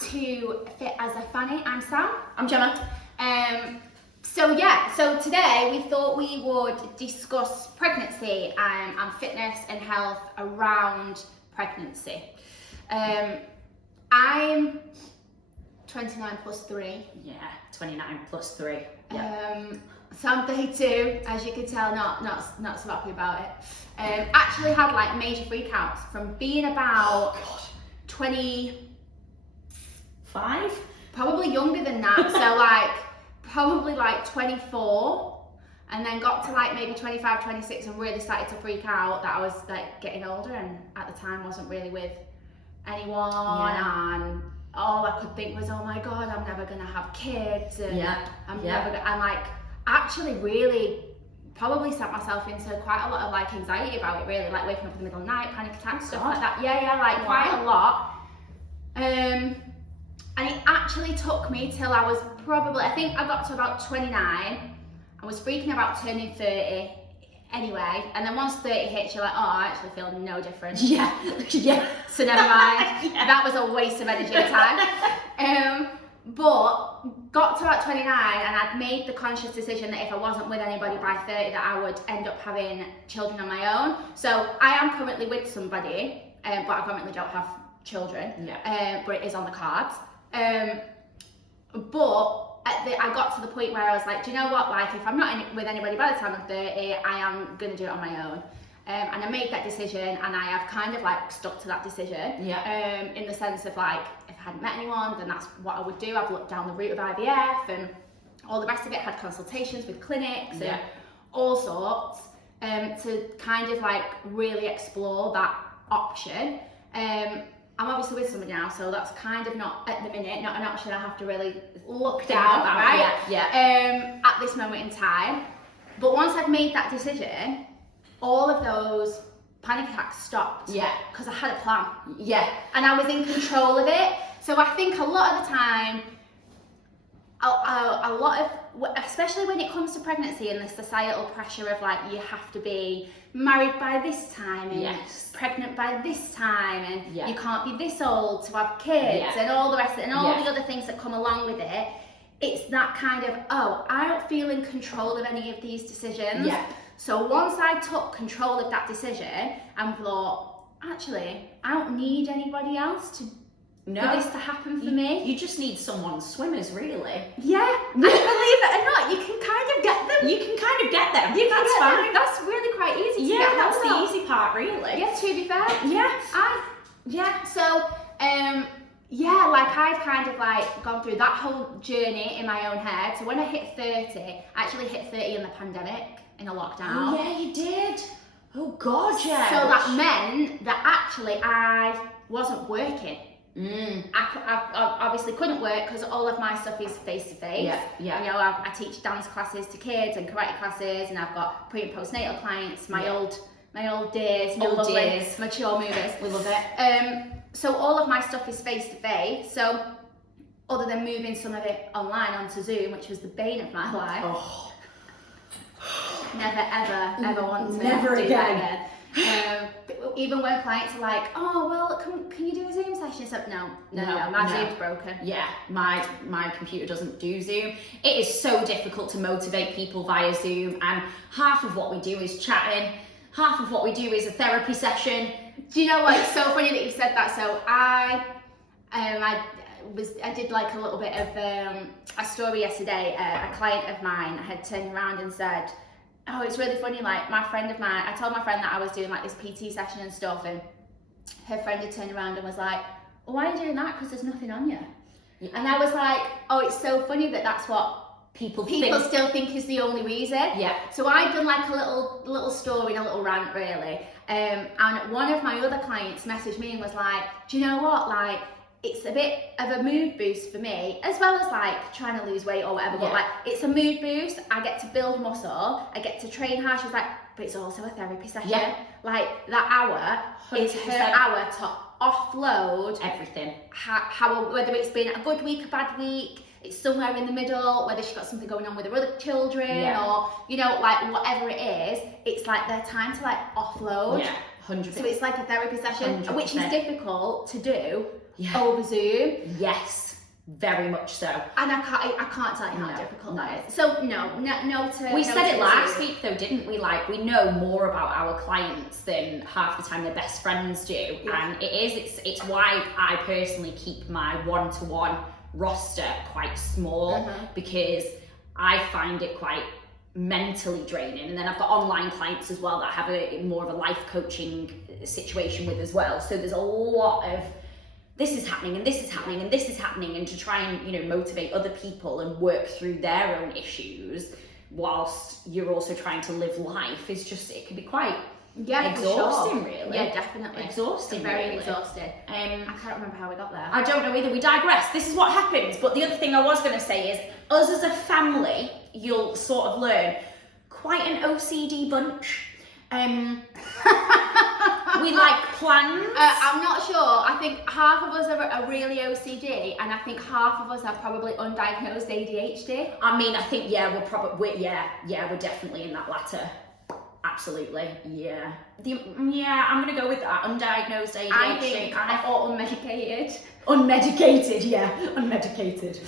to Fit as a Fanny. I'm Sam. I'm Gemma. So today we thought we would discuss pregnancy and fitness and health around pregnancy. I'm 29 plus 3. Yeah, 29 plus 3. Yeah. So I'm 32, as you can tell, not so happy about it. Actually had like major freakouts from being about 25, probably younger than that. So like probably like 24, and then got to like maybe 25, 26 and really started to freak out that I was like getting older, and at the time wasn't really with anyone. And all I could think was, oh my god, I'm never gonna have kids, and I'm never gonna, and like actually really probably sent myself into quite a lot of like anxiety about it, really, like waking up in the middle of the night, panic attacks, stuff like that. Like quite a lot. And it actually took me till I was probably, I think I got to about 29. I was freaking about turning 30 anyway, and then once 30 hits, you're like, oh, I actually feel no different. Yeah. So never mind. That was a waste of energy and time. But got to about 29, and I'd made the conscious decision that if I wasn't with anybody by 30, that I would end up having children on my own. So I am currently with somebody, but I currently don't have children. But it is on the cards. But I got to the point where I was like, do you know what? Like, if I'm not with anybody by the time I'm 30, I am gonna do it on my own. And I made that decision, and I have kind of like stuck to that decision. In the sense of like, if I hadn't met anyone, then that's what I would do. I've looked down the route of IVF and all the rest of it, had consultations with clinics and all sorts, to kind of like really explore that option. I'm obviously with somebody now, so that's kind of not at the minute, not an option I have to really look down, right? At this moment in time. But once I'd made that decision, all of those panic attacks stopped. Because I had a plan. And I was in control of it. So I think a lot of the time, a lot of, especially when it comes to pregnancy and the societal pressure of like, you have to be married by this time and pregnant by this time, and you can't be this old to have kids and all the rest of it, and all the other things that come along with it. It's that kind of, oh, I don't feel in control of any of these decisions. So once I took control of that decision and thought, actually, I don't need anybody else for this to happen for me. You just need someone's swimmers, really. And believe it or not, you can kind of get them. That's fine. That's really quite easy to get that's hold the of. easy part, really. To be fair. So, like I'd kind of like gone through that whole journey in my own head. So when I hit 30, I actually hit 30 in the pandemic, in a lockdown. Oh yeah, you did. Oh god, yeah. So that meant that actually I wasn't working. I obviously couldn't work because all of my stuff is face-to-face. You know, I teach dance classes to kids and karate classes, and I've got pre and postnatal clients, my old days, mature movers. We love it. So all of my stuff is face-to-face. So other than moving some of it online onto Zoom, which was the bane of my life. Never ever want to do that again. Even when clients are like, oh well, can you do a Zoom session? So no, my Zoom's broken. My computer doesn't do Zoom. It is so difficult to motivate people via Zoom, and half of what we do is chatting, half of what we do is a therapy session. Do you know what? It's so funny that you said that. So I did like a little bit of a story yesterday. A client of mine had turned around and said, oh, it's really funny, like my friend of mine, I told my friend that I was doing like this PT session and stuff, and her friend had turned around and was like, well, why are you doing that? Because there's nothing on you. And I was like, oh, it's so funny that that's what people still think is the only reason. So I'd done like a little story and a little rant, really. And one of my other clients messaged me and was like, do you know what, like, it's a bit of a mood boost for me, as well as like trying to lose weight or whatever, but like it's a mood boost. I get to build muscle, I get to train hard. She was like, but it's also a therapy session. Like that hour 100%. Is her hour to offload everything. How whether it's been a good week, a bad week, it's somewhere in the middle, whether she's got something going on with her other children or, you know, like whatever it is, it's like their time to like offload. 100%. So it's like a therapy session, 100%. which is difficult to do over Zoom. Yes. Very much so. And I can't tell you how difficult that is. So no to... We said it last week though, didn't we? Like, we know more about our clients than half the time their best friends do. Yeah. And it's why I personally keep my one-to-one roster quite small, because I find it quite mentally draining. And then I've got online clients as well that I have more of a life coaching situation with as well. So there's a lot of this is happening and this is happening and this is happening, and to try and, you know, motivate other people and work through their own issues whilst you're also trying to live life is just, it can be quite exhausting, really. Yeah, definitely. Exhausting, very really. Exhausted. I can't remember how we got there. I don't know either. We digress. This is what happens. But the other thing I was going to say is, us as a family, you'll sort of learn, quite an OCD bunch. We like plans. I'm not sure. I think half of us are really OCD, and I think half of us are probably undiagnosed ADHD. I mean, I think we're definitely in that latter. Absolutely, yeah. I'm gonna go with that. Undiagnosed ADHD. I think or unmedicated. Unmedicated, yeah, unmedicated.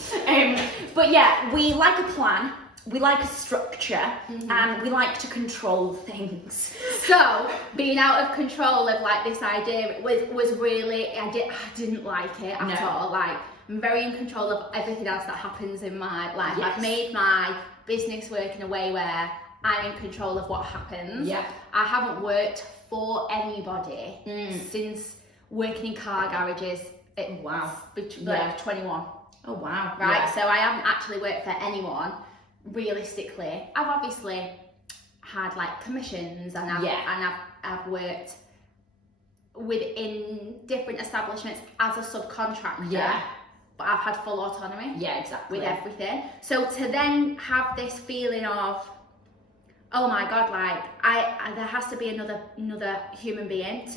But yeah, we like a plan. We like a structure, and we like to control things. So being out of control of like this idea was really, I didn't like it at all. Like, I'm very in control of everything else that happens in my life. Yes. I've made my business work in a way where I'm in control of what happens. Yeah. I haven't worked for anybody since working in car garages at 21. Oh wow. Right, Yeah. so I haven't actually worked for anyone. Realistically, I've obviously had like commissions, and I've worked within different establishments as a subcontractor. Yeah. But I've had full autonomy. Yeah, exactly. With everything. So to then have this feeling of, oh my God, like there has to be another human being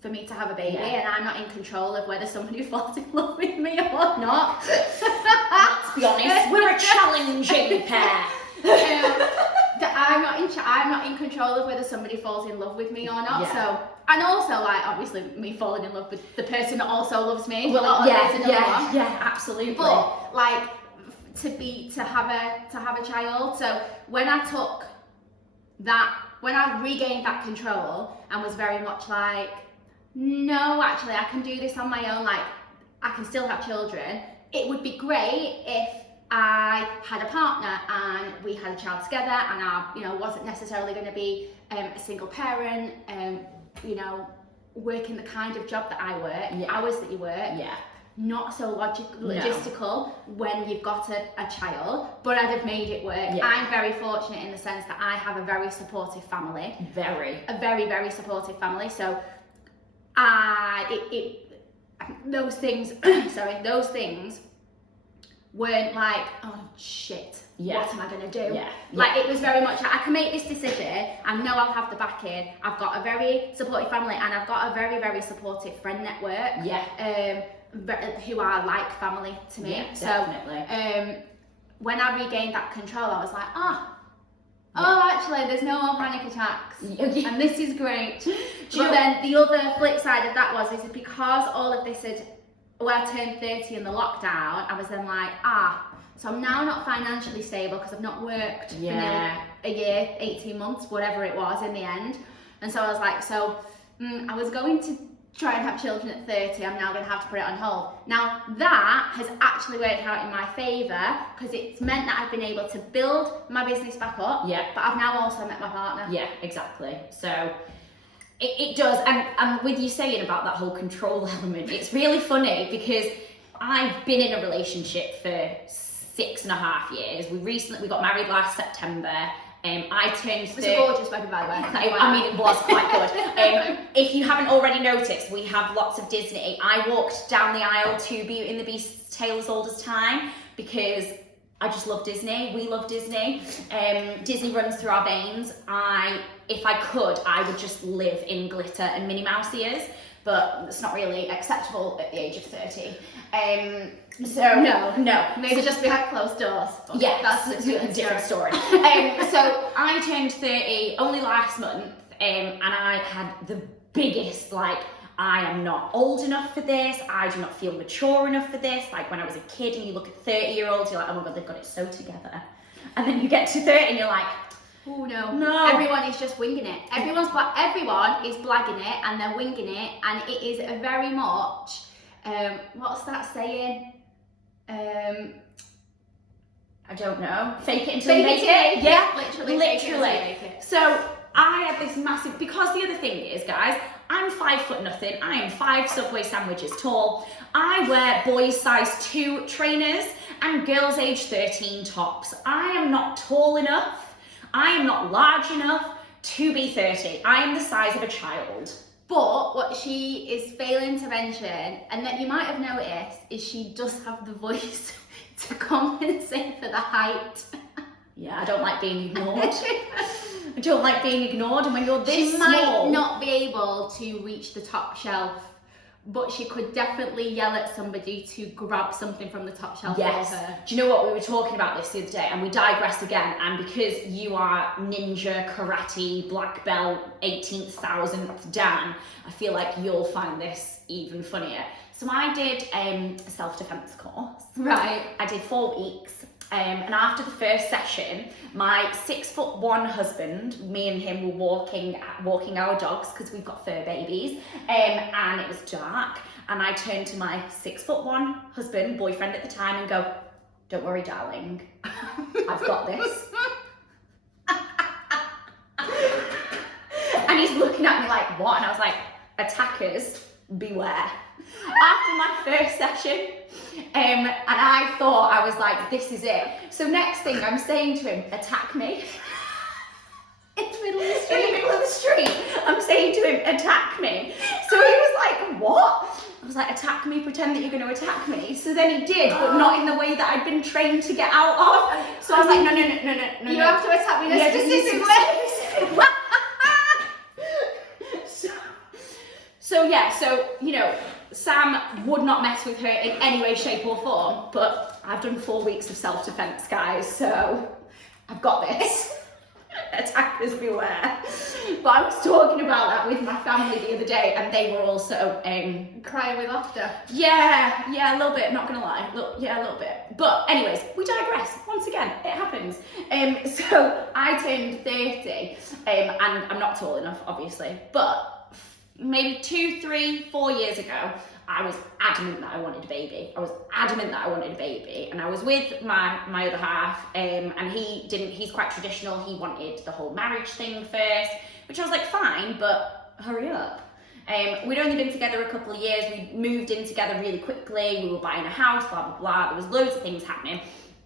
for me to have a baby, and I'm not in control of whether somebody falls in love with me or not. Let's be honest, we're a challenging pair. I'm not in control of whether somebody falls in love with me or not. Yeah. So, and also like obviously me falling in love with the person that also loves me. Well, yeah, absolutely. But like to have a child. So when I regained that control and was very much like, no, actually, I can do this on my own. Like, I can still have children. It would be great if I had a partner and we had a child together, and I, wasn't necessarily going to be a single parent. Working the kind of job that I work, hours that you work. Yeah. Not so logistical when you've got a child, but I'd have made it work. Yeah. I'm very fortunate in the sense that I have a very supportive family. A very, very supportive family. So those things weren't like, oh shit, what am I gonna do? Yeah. Like, it was very much like, I can make this decision, I know I'll have the backing, I've got a very supportive family, and I've got a very, very supportive friend network. Yeah. Who are like family to me. Yeah, definitely. So when I regained that control, I was like, actually there's no more panic attacks, and this is great. But then the other flip side of that is because all of this when I turned 30 in the lockdown, I was then like, so I'm now not financially stable because I've not worked for nearly a year, 18 months, whatever it was in the end. And so I was like, I was going to try and have children at 30, I'm now going to have to put it on hold. Now that has actually worked out in my favour, because it's meant that I've been able to build my business back up, but I've now also met my partner. Yeah, exactly. So it does, and with you saying about that whole control element, it's really funny because I've been in a relationship for 6.5 years. We got married last September. I turned 30. It was a gorgeous wedding, by the way. I mean, it was quite good. If you haven't already noticed, we have lots of Disney. I walked down the aisle to Beauty and the Beast's Tale as Old as Time because I just love Disney. We love Disney. Disney runs through our veins. If I could, I would just live in glitter and Minnie Mouse ears, but it's not really acceptable at the age of 30. No. Maybe just behind closed doors. Yeah, that's a different story. So I turned 30 only last month, and I had the biggest, I am not old enough for this. I do not feel mature enough for this. Like when I was a kid and you look at 30-year-olds, you're like, oh my God, they've got it so together. And then you get to 30 and you're like, oh no. No. Everyone is just winging it. Everyone is blagging it and they're winging it, and it is a very much, what's that saying? I don't know. Fake it until you make it. Yeah, literally. So I have this massive, because the other thing is, guys, I'm 5 foot nothing. I am 5 Subway sandwiches tall. I wear boys size 2 trainers and girls age 13 tops. I am not tall enough. I am not large enough to be 30. I am the size of a child. But what she is failing to mention, and that you might have noticed, is she does have the voice to compensate for the height. Yeah, I don't like being ignored. I don't like being ignored, and when you're this She small, might not be able to reach the top shelf, but she could definitely yell at somebody to grab something from the top shelf yes. for her. Do you know what, we were talking about this the other day, and we digress again, and because you are ninja, karate, black belt, 18,000th Dan, I feel like you'll find this even funnier. So I did a self-defense course. Right. I did 4 weeks. And after the first session, my 6'1" husband, me and him were walking our dogs because we've got fur babies, and it was dark. And I turned to my 6'1" husband, boyfriend at the time, and go, "Don't worry, darling, I've got this." And he's looking at me like, "What?" And I was like, "Attackers, beware." After my first session, and I thought, I was like, this is it. So next thing I'm saying to him, "Attack me." In the middle of the street. In the middle of the street. I'm saying to him, "Attack me." So he was like, "What?" I was like, "Attack me, pretend that you're going to attack me." So then he did, but not in the way that I'd been trained to get out of. So I was like, no. You have to attack me in a specific way. So yeah, so, you know, Sam would not mess with her in any way, shape or form, but I've done 4 weeks of self-defense, guys, so I've got this. Attackers beware. But I was talking about that with my family the other day, and they were also Crying with laughter. Yeah, a little bit, not gonna lie. A little bit. But anyways, we digress. Once again, it happens. So I turned 30, and I'm not tall enough, obviously, but maybe 2, 3, 4 years ago, I was adamant that I wanted a baby. And I was with my other half, and he's quite traditional. He wanted the whole marriage thing first, which I was like, fine, but hurry up. We'd only been together a couple of years. We moved in together really quickly. We were buying a house, blah, blah, blah. There was loads of things happening.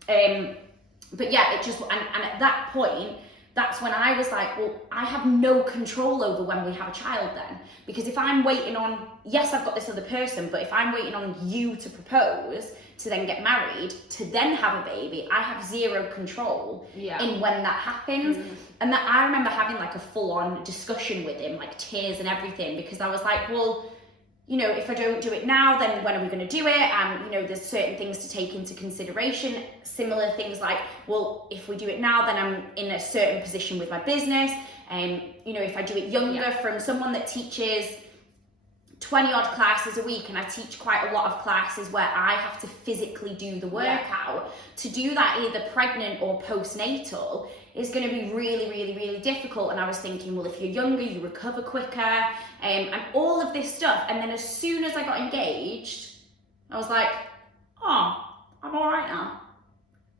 But yeah, it just, and at that point, that's when I was like, well, I have no control over when we have a child then. Because if I'm waiting on, yes, I've got this other person, but if I'm waiting on you to propose, to then get married, to then have a baby, I have zero control in when that happens. And that I remember having like a full-on discussion with him, like tears and everything, because I was like, well, you know, if I don't do it now, then when are we going to do it? And, you know, there's certain things to take into consideration. Similar things like, well, if we do it now, then I'm in a certain position with my business. And, you know, if I do it younger from someone that teaches 20 odd classes a week, and I teach quite a lot of classes where I have to physically do the workout, to do that either pregnant or postnatal is going to be really, really, really difficult. And I was thinking, well, if you're younger, you recover quicker, and all of this stuff. And then as soon as I got engaged, I was like, oh, I'm all right now.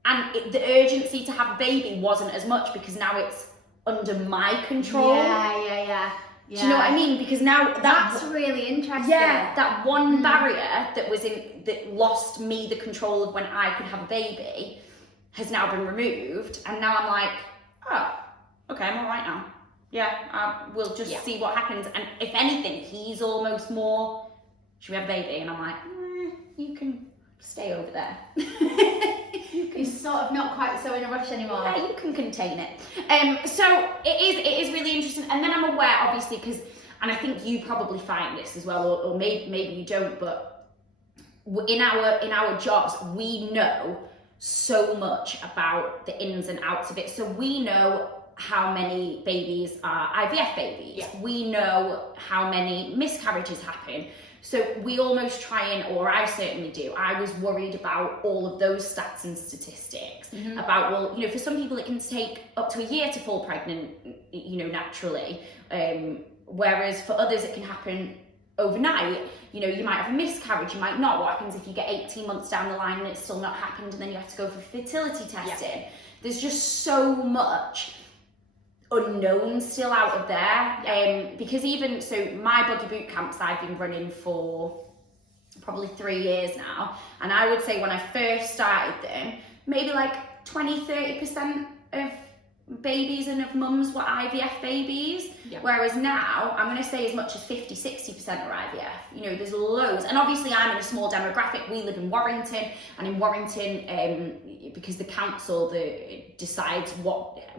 And the urgency to have a baby wasn't as much, because now it's under my control. Yeah. Do you know what I mean? Because now that's really interesting. Yeah, that one barrier that lost me the control of when I could have a baby has now been removed, and now I'm like, oh, okay, I'm all right now. Yeah, we'll just see what happens. And if anything, he's almost more, should we have a baby? And I'm like, you can stay over there. He's sort of not quite so in a rush anymore. Yeah, you can contain it. So it is really interesting. And then I'm aware, obviously, because, and I think you probably find this as well, or maybe you don't, but in our jobs, we know so much about the ins and outs of it. So we know how many babies are IVF babies. Yeah. We know how many miscarriages happen. So we almost try and, or I certainly do, I was worried about all of those stats and statistics about, well, you know, for some people it can take up to a year to fall pregnant, you know, naturally. Whereas for others it can happen overnight. You know, you might have a miscarriage, you might not. What happens if you get 18 months down the line and it's still not happened, and then you have to go for fertility testing? There's just so much unknown still out of there. Because even so, my buggy boot camps I've been running for probably 3 years now, and I would say when I first started them, maybe like 20-30% of babies and of mums were IVF babies, whereas now I'm going to say as much as 50-60% are IVF. You know, there's loads, and obviously I'm in a small demographic. We live in Warrington, and in Warrington, because the council decides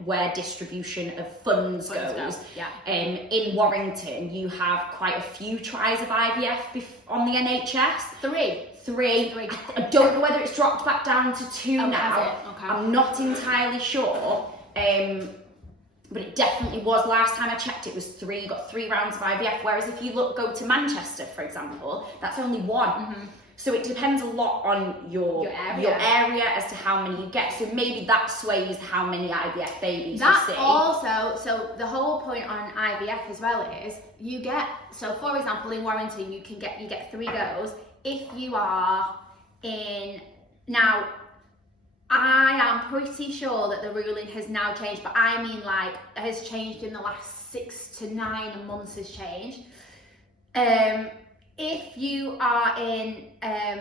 where distribution of funds goes. In Warrington, you have quite a few tries of IVF on the NHS. Three. I don't know whether it's dropped back down to 2 now. Okay. I'm not entirely sure. But it definitely was, last time I checked it was 3. You got 3 rounds of IVF, whereas if you go to Manchester, for example, that's only 1. So it depends a lot on your area as to how many you get. So maybe that sways how many IVF babies you see. Also, so the whole point on IVF as well is you get, so for example in Warrington you get 3 goes if you are in, now I am pretty sure that the ruling has now changed, but I mean like has changed in the last 6 to 9 months has changed. If you are in a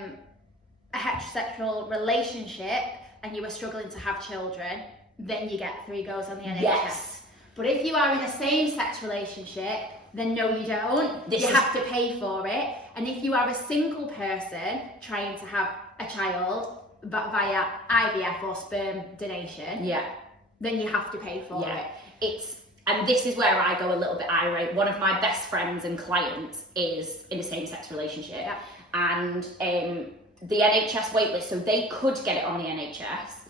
heterosexual relationship and you are struggling to have children, then you get 3 goes on the NHS. Yes. But if you are in a same-sex relationship, then no you don't. You have to pay for it. And if you are a single person trying to have a child but via IVF or sperm donation, then you have to pay for it. And this is where I go a little bit irate. One of my best friends and clients is in a same-sex relationship, and the NHS waitlist, so they could get it on the NHS.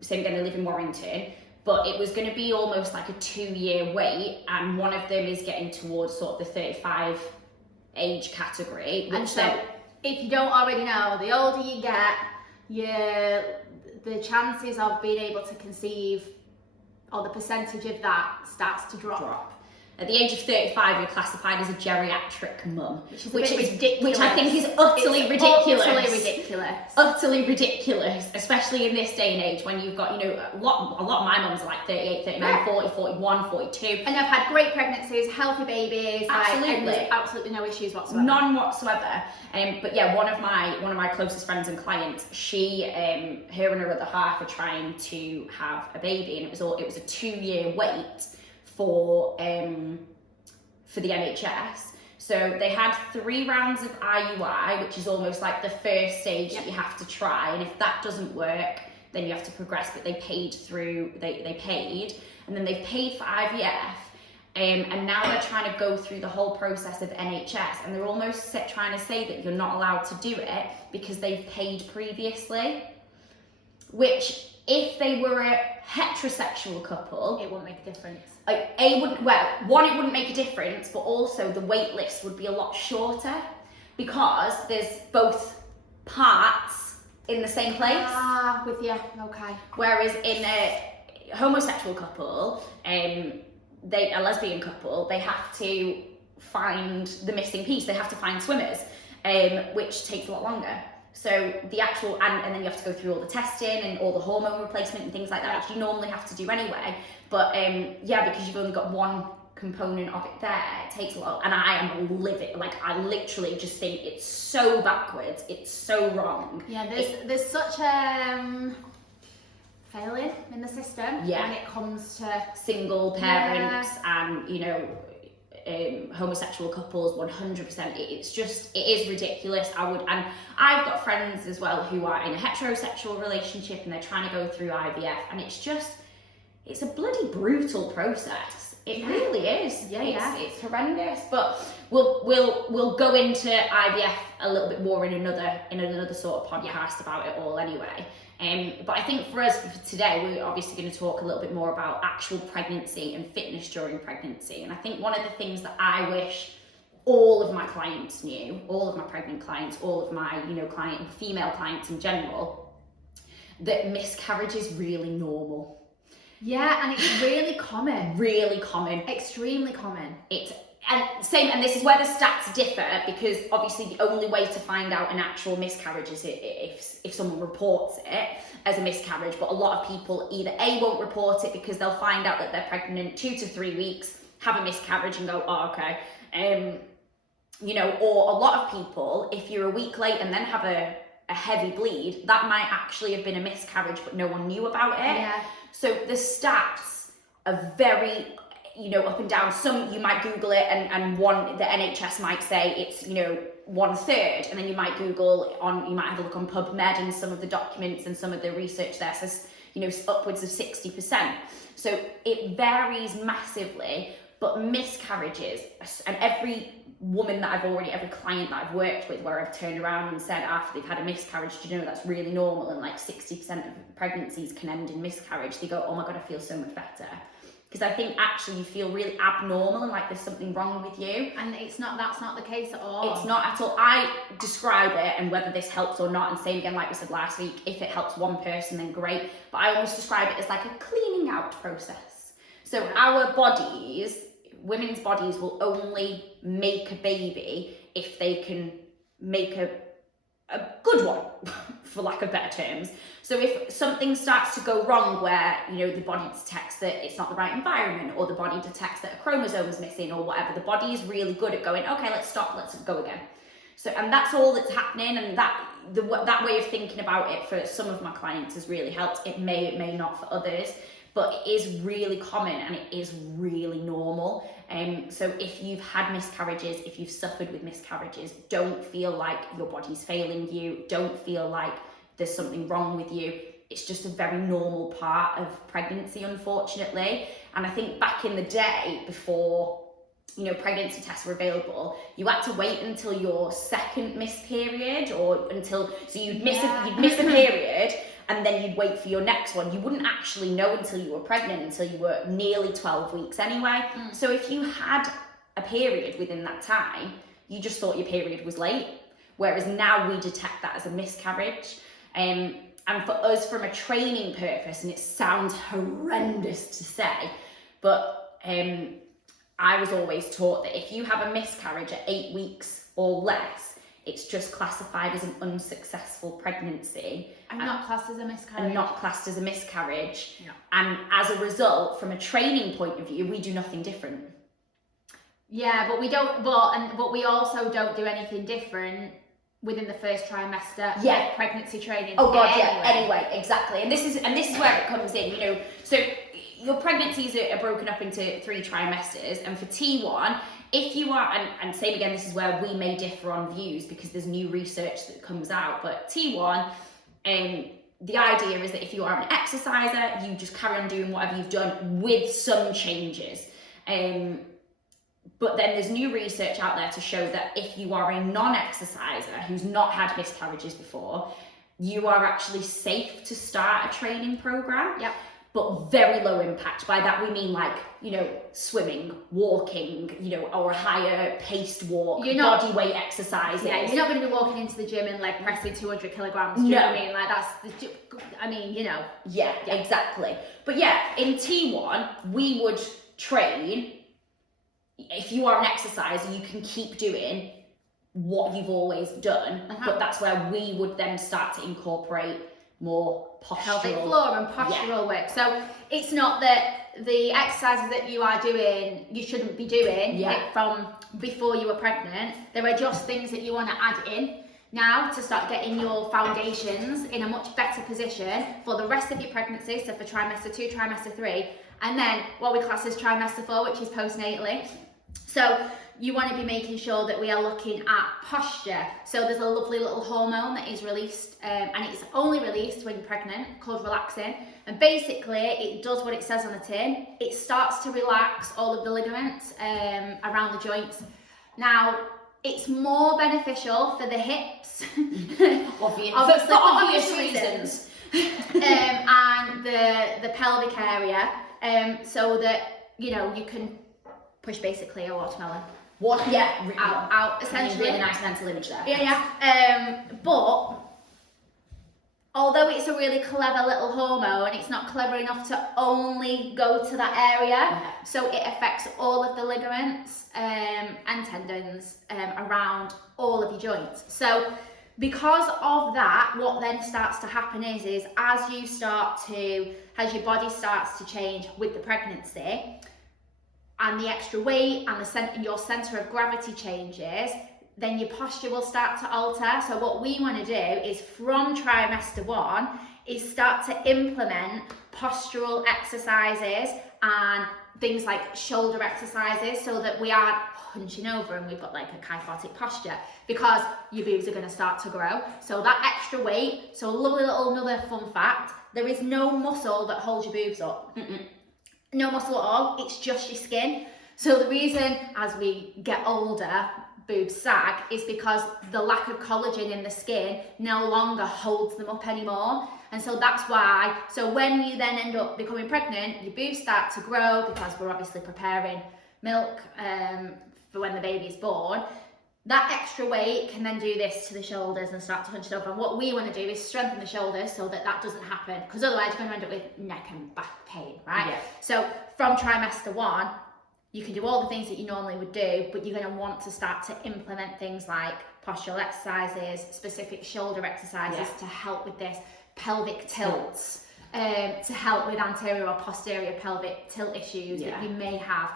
Same again, they live in Warrington, but it was going to be almost like a 2-year wait, and one of them is getting towards sort of the 35 age category. And so, if you don't already know, the older you get, the chances of being able to conceive, or the percentage of that, starts to drop. At the age of 35, you're classified as a geriatric mum, which is ridiculous. Which I think is utterly ridiculous. Utterly ridiculous, especially in this day and age when you've got, you know, a lot of my mums are like 38, 39, 40, 41, 42. And they've had great pregnancies, healthy babies. Absolutely. Like, absolutely no issues whatsoever. None whatsoever. But yeah, one of my closest friends and clients, she, her and her other half are trying to have a baby, and it was a 2-year wait for the NHS. So they had 3 rounds of IUI, which is almost like the first stage that you have to try, and if that doesn't work, then you have to progress. But they paid, and then they've paid for IVF, and now they're trying to go through the whole process of NHS, and they're almost trying to say that you're not allowed to do it because they've paid previously, which if they were a heterosexual couple, it wouldn't make a difference. It wouldn't make a difference, but also the wait list would be a lot shorter because there's both parts in the same place. With you, okay. Whereas in a homosexual couple, a lesbian couple, they have to find the missing piece. They have to find swimmers, which takes a lot longer. So the actual, and then you have to go through all the testing and all the hormone replacement and things like that, which you normally have to do anyway. But because you've only got one component of it there, it takes a lot. And I am livid. Like, I literally just think it's so backwards. It's so wrong. Yeah, there's such a failing in the system when it comes to single parents and, you know, homosexual couples. 100%. It is ridiculous. And I've got friends as well who are in a heterosexual relationship and they're trying to go through IVF, and it's a bloody brutal process. It really is. It's horrendous. But we'll go into IVF a little bit more in another sort of podcast about it all anyway. But I think for us for today, we're obviously going to talk a little bit more about actual pregnancy and fitness during pregnancy. And I think one of the things that I wish all of my clients knew, all of my pregnant clients, all of my, female clients in general, that miscarriage is really normal. Yeah, and it's really common. Really common. Extremely common. And this is where the stats differ, because obviously the only way to find out an actual miscarriage is if someone reports it as a miscarriage. But a lot of people either A, won't report it because they'll find out that they're pregnant 2 to 3 weeks, have a miscarriage and go, oh, okay. Or a lot of people, if you're a week late and then have a heavy bleed, that might actually have been a miscarriage, but no one knew about it. Yeah. So the stats are very, up and down. Some, you might Google it and the NHS might say it's, 1/3, and then you might you might have a look on PubMed, and some of the documents and some of the research there says, upwards of 60%. So it varies massively, but miscarriages, and every client that I've worked with where I've turned around and said after they've had a miscarriage, do you know that's really normal, and like 60% of pregnancies can end in miscarriage, they go, oh my God, I feel so much better. Because I think actually you feel really abnormal and like there's something wrong with you. And that's not the case at all. It's not at all. I describe it, and whether this helps or not, and same again like we said last week, if it helps one person then great, but I almost describe it as like a cleaning out process. So our bodies, women's bodies, will only make a baby if they can make a good one, for lack of better terms. So if something starts to go wrong where, the body detects that it's not the right environment, or the body detects that a chromosome is missing or whatever, the body is really good at going, okay, let's stop, let's go again. So, and that's all that's happening, and that way of thinking about it for some of my clients has really helped. It may not for others, but it is really common and it is really normal. So if you've had miscarriages, if you've suffered with miscarriages, don't feel like your body's failing you. Don't feel like there's something wrong with you. It's just a very normal part of pregnancy, unfortunately. And I think back in the day, before pregnancy tests were available, you had to wait until your second missed period, so you'd miss a period, and then you'd wait for your next one. You wouldn't actually know until you were pregnant, until you were nearly 12 weeks anyway. So if you had a period within that time, you just thought your period was late. Whereas now we detect that as a miscarriage. And for us, from a training purpose, and it sounds horrendous to say, but I was always taught that if you have a miscarriage at 8 weeks or less, it's just classified as an unsuccessful pregnancy. And not classed as a miscarriage. And not classed as a miscarriage. Yeah. And as a result, from a training point of view, we do nothing different. Yeah, but we also don't do anything different within the first trimester of pregnancy training. Oh God, anyway, exactly. And this is where it comes in, So your pregnancies are broken up into 3 trimesters, and for T1, if you are, and same again, this is where we may differ on views because there's new research that comes out, but T1, the idea is that if you are an exerciser, you just carry on doing whatever you've done with some changes. But then there's new research out there to show that if you are a non-exerciser who's not had miscarriages before, you are actually safe to start a training program. Yep. But very low impact. By that we mean like, swimming, walking, or a higher paced walk, body weight exercises. Yeah, you're not going to be walking into the gym and like pressing 200 kilograms. Do you know what I mean? Like Yeah, exactly. But yeah, in T1, we would train. If you are an exerciser, you can keep doing what you've always done, but that's where we would then start to incorporate more postural, pelvic floor and postural work. So it's not that the exercises that you are doing you shouldn't be doing from before you were pregnant. There are just things that you want to add in now to start getting your foundations in a much better position for the rest of your pregnancy. So for trimester 2, trimester 3, and then what we class as trimester 4, which is postnatally. So you want to be making sure that we are looking at posture. So there's a lovely little hormone that is released, and it's only released when you're pregnant, called relaxin. And basically it does what it says on the tin. It starts to relax all of the ligaments around the joints. Now, it's more beneficial for the hips. Obviously, for obvious reasons. and the pelvic area, so that, you know, you can push basically a watermelon. What? Yeah. Out essentially. Really nice mental image there. Yeah. But although it's a really clever little hormone, it's not clever enough to only go to that area. Okay. So it affects all of the ligaments and tendons around all of your joints. So because of that, what then starts to happen is as your body starts to change with the pregnancy, and the extra weight and your center of gravity changes, then your posture will start to alter. So what we want to do is, from trimester 1, is start to implement postural exercises and things like shoulder exercises, so that we aren't hunching over and we've got like a kyphotic posture, because your boobs are going to start to grow. So that extra weight, so a lovely little another fun fact, there is no muscle that holds your boobs up. No muscle at all, it's just your skin. So the reason as we get older, boobs sag, is because the lack of collagen in the skin no longer holds them up anymore. And so that's why, so when you then end up becoming pregnant, your boobs start to grow, because we're obviously preparing milk for when the baby's born. That extra weight can then do this to the shoulders and start to hunch it over. And what we want to do is strengthen the shoulders so that that doesn't happen, because otherwise you're going to end up with neck and back pain, right? Yeah. So from trimester 1, you can do all the things that you normally would do, but you're going to want to start to implement things like postural exercises, specific shoulder exercises to help with this, pelvic tilts, to help with anterior or posterior pelvic tilt issues that you may have.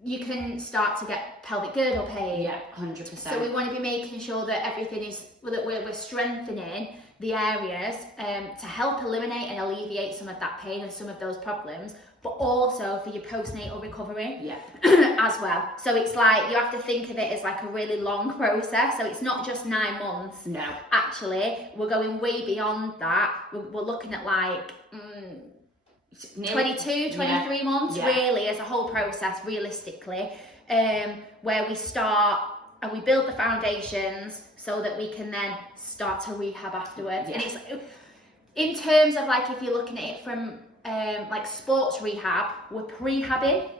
You can start to get pelvic girdle pain. Yeah, 100%. So we want to be making sure that everything is, that we're strengthening the areas to help eliminate and alleviate some of that pain and some of those problems, but also for your postnatal recovery as well. So it's like, you have to think of it as like a really long process. So it's not just 9 months. No. Actually, we're going way beyond that. We're looking at like 22, 23 months really as a whole process, realistically, where we start and we build the foundations so that we can then start to rehab afterwards. And it's in terms of like, if you're looking at it from like sports rehab, we're prehabbing,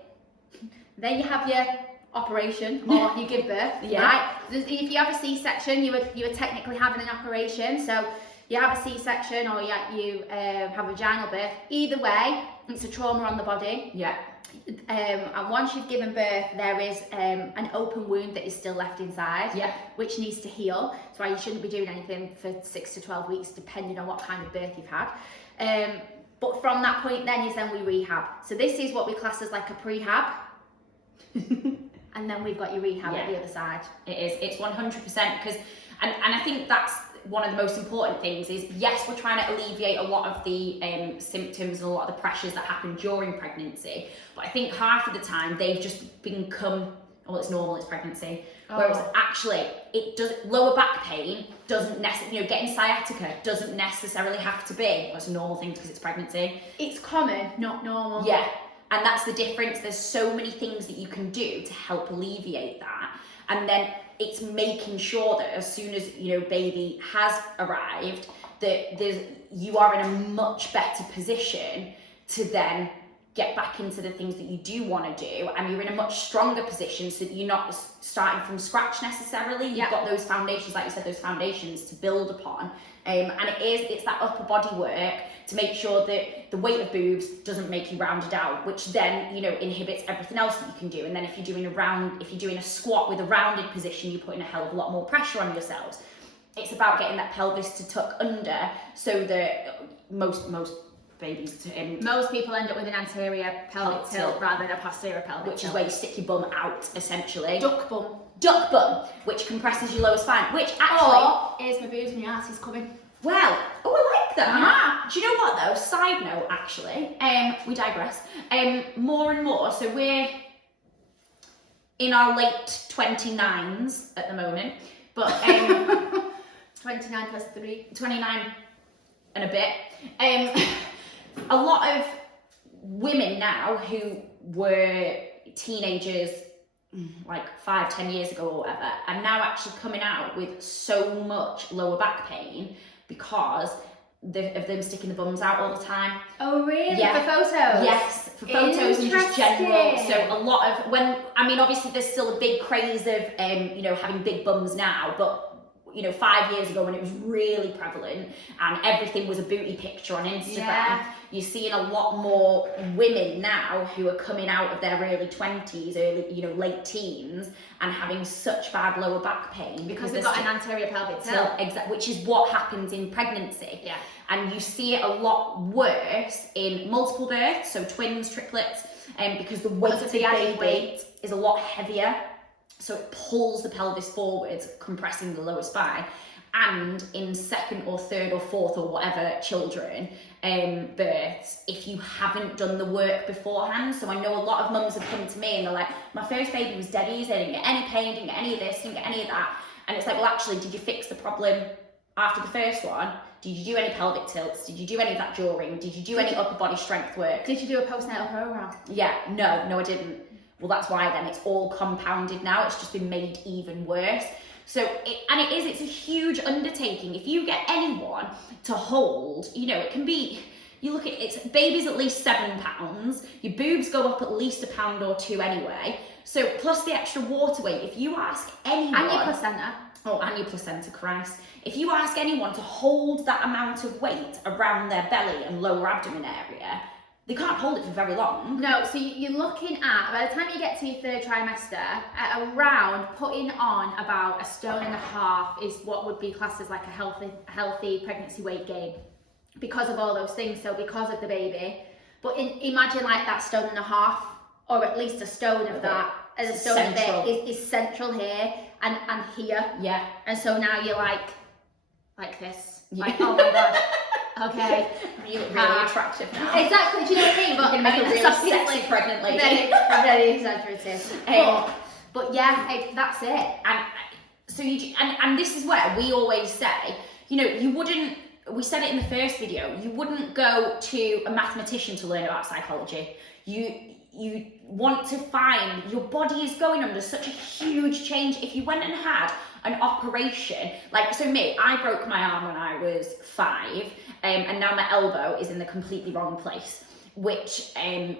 then you have your operation or you give birth, right? If you have a C-section, you are technically having an operation. So you have a C-section or you have vaginal birth. Either way, it's a trauma on the body. And once you've given birth, there is an open wound that is still left inside, which needs to heal. That's why you shouldn't be doing anything for 6 to 12 weeks, depending on what kind of birth you've had. But from that point then is when we rehab. So this is what we class as like a prehab. And then we've got your rehab at the other side. It is. It's 100%, because, and I think that's one of the most important things is, yes, we're trying to alleviate a lot of the symptoms and a lot of the pressures that happen during pregnancy. But I think half of the time they've just become, well, it's normal, it's pregnancy. Whereas actually, it does, lower back pain doesn't necessarily, you know, getting sciatica doesn't necessarily have to be, well, it's a normal thing because it's pregnancy. It's common, not normal. Yeah, and that's the difference. There's so many things that you can do to help alleviate that. And then it's making sure that as soon as, you know, baby has arrived, that you are in a much better position to then get back into the things that you do want to do, and you're in a much stronger position so that you're not starting from scratch necessarily. You've got those foundations, like you said, those foundations to build upon, and it's that upper body work to make sure that the weight of boobs doesn't make you rounded out, which then, you know, inhibits everything else that you can do. And then if you're doing a squat with a rounded position, you're putting a hell of a lot more pressure on yourselves. It's about getting that pelvis to tuck under, so that most babies most people end up with an anterior pelvic tilt rather than a posterior pelvic tilt, which is where you stick your bum out, essentially. Duck bum, which compresses your lower spine, which actually here's my boobs and your ass is coming. Well, I like that. Do you know what though? Side note, actually, we digress. More and more, so we're in our late 29s at the moment, but 29 plus 3. 29 and a bit. A lot of women now who were teenagers like 5-10 years ago or whatever are now actually coming out with so much lower back pain, because of them sticking the bums out all the time. Oh really? Yeah. For photos? Yes, for photos and just general. So a lot of obviously there's still a big craze of having big bums now, but 5 years ago when it was really prevalent and everything was a booty picture on Instagram, you're seeing a lot more women now who are coming out of their early 20s, late teens, and having such bad lower back pain because they've got an anterior pelvic tilt. Exactly, which is what happens in pregnancy. Yeah. And you see it a lot worse in multiple births, so twins, triplets, because the weight of the baby is a lot heavier. So it pulls the pelvis forwards, compressing the lower spine. And in second or third or fourth or whatever children, births, if you haven't done the work beforehand. So I know a lot of mums have come to me and they're like, my first baby was dead easy, I didn't get any pain, didn't get any of this, didn't get any of that. And it's like, well, actually, did you fix the problem after the first one? Did you do any pelvic tilts? Did you do any of that jawing? Did you do any upper body strength work? Did you do a postnatal program? Yeah, no, I didn't. Well, that's why then it's all compounded now. It's just been made even worse. So, it's a huge undertaking. If you get anyone to hold, it can be, you look at it, baby's at least 7 pounds, your boobs go up at least £1 or £2 anyway. So, plus the extra water weight, if you ask anyone. And your placenta. Oh, and your placenta, Christ. If you ask anyone to hold that amount of weight around their belly and lower abdomen area, they can't hold it for very long. No, so you're looking at, by the time you get to your third trimester, at around putting on about 1.5 stone is what would be classed as like a healthy pregnancy weight gain because of all those things. So because of the baby, but imagine like that 1.5 stone, or at least 1 stone of that, as a stone of it is central here and here. Yeah. And so now you're like this. Yeah. Like, oh my god. Okay. You look really attractive now. Exactly, do you know what I mean? But you can make a really sexy pregnant lady. Very exaggerative. But yeah, that's it. And so and this is where we always say, you wouldn't, we said it in the first video, you wouldn't go to a mathematician to learn about psychology. You want to find, your body is going under such a huge change. If you went and had an operation, like, so me, I broke my arm when I was 5, and now my elbow is in the completely wrong place, which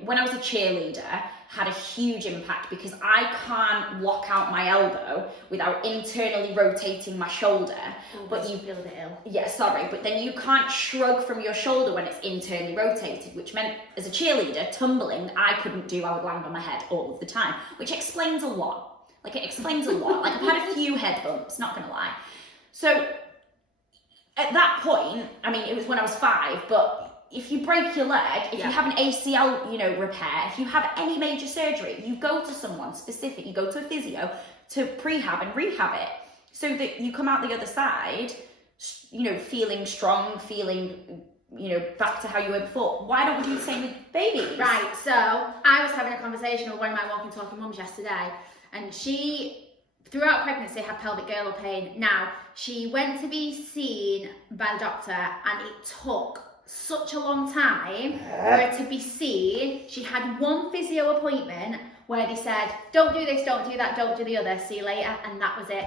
when I was a cheerleader had a huge impact because I can't lock out my elbow without internally rotating my shoulder. But you feel a bit ill. Yeah, sorry, but then you can't shrug from your shoulder when it's internally rotated, which meant as a cheerleader, tumbling, I couldn't do, I would land on my head all of the time, which explains a lot. Like, it explains a lot. Like, I've had a few head bumps, not gonna lie. So at that point, I mean, it was when I was 5, but if you break your leg, if you have an ACL, repair, if you have any major surgery, you go to someone specific, you go to a physio to prehab and rehab it so that you come out the other side, feeling strong, feeling, back to how you were before. Why don't we do the same with babies? Right, so I was having a conversation with one of my walking talking mums yesterday, and she, throughout pregnancy, had pelvic girdle pain. Now, she went to be seen by the doctor, and it took such a long time for her to be seen. She had one physio appointment where they said, don't do this, don't do that, don't do the other, see you later, and that was it.